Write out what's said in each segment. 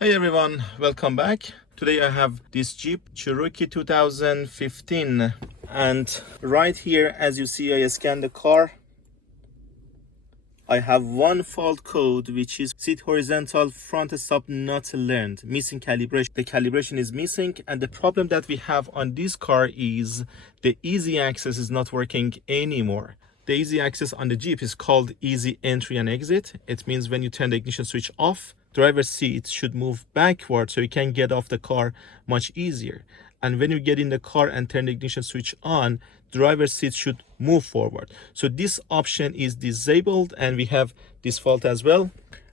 Hey everyone, welcome back. Today I have this Jeep Cherokee 2015, and right here, as you see, I scan the car. I have one fault code, which is seat horizontal front stop not learned, missing calibration. The calibration is missing, and the problem that we have on this car is the easy access is not working anymore. The easy access on the Jeep is called easy entry and exit. It means when you turn the ignition switch off, driver's seat should move backward so you can get off the car much easier. And when you get in the car and turn the ignition switch on, driver's seat should move forward. So this option is disabled, and we have this fault as well.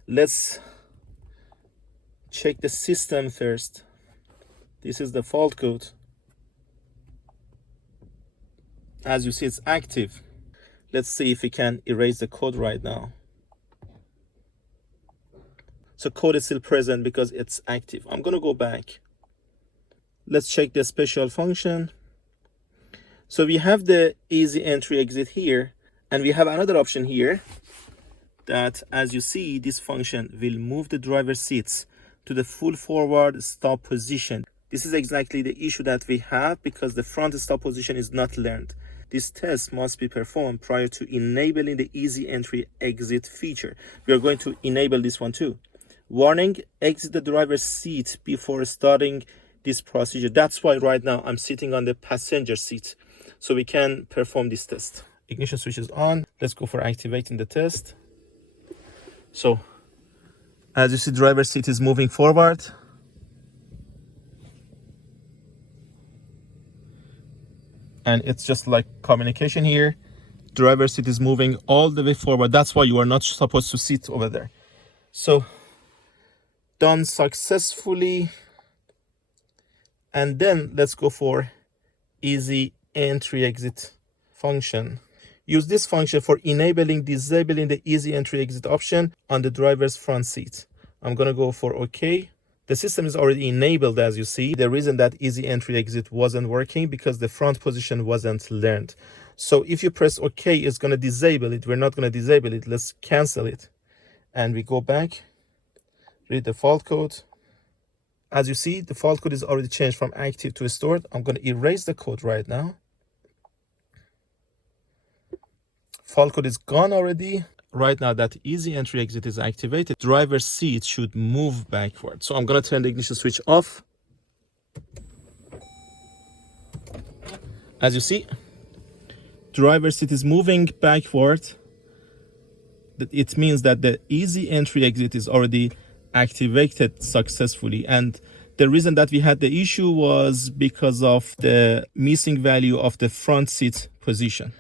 Let's check the system first. This is the fault code. As you see, it's active. Let's see if we can erase the code right now. So code is still present because it's active. I'm gonna go back. Let's check the special function. So we have the easy entry exit here, and we have another option here that, as you see, this function will move the driver's seats to the full forward stop position. This is exactly the issue that we have because the front stop position is not learned. This test must be performed prior to enabling the easy entry exit feature. We are going to enable this one too. Warning, exit the driver's seat before starting this procedure. That's why right now I'm sitting on the passenger seat, so we can perform this test. Ignition switch is on. Let's go for activating the test. So as you see, driver's seat is moving forward. And it's just like communication here. Driver's seat is moving all the way forward. That's why you are not supposed to sit over there. So done successfully. And then let's go for easy entry exit function. Use this function for enabling, disabling the easy entry exit option on the driver's front seat. I'm gonna go for OK. The system is already enabled, as you see. The reason that easy entry exit wasn't working because the front position wasn't learned. So if you press OK, it's gonna disable it. We're not gonna disable it. Let's cancel it. And we go back, read the fault code. As you see, the fault code is already changed from active to stored. I'm gonna erase the code right now. Fault code is gone already. Right now that easy entry exit is activated, driver's seat should move backward. So I'm gonna turn the ignition switch off. As you see, driver's seat is moving backward. It means that the easy entry exit is already activated successfully. And the reason that we had the issue was because of the missing value of the front seat position.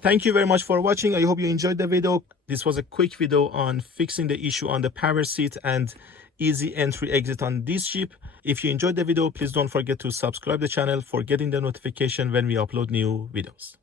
Thank you very much for watching. I hope you enjoyed the video. This was a quick video on fixing the issue on the power seat and easy entry exit on this Jeep. If you enjoyed the video, please don't forget to subscribe the channel for getting the notification when we upload new videos.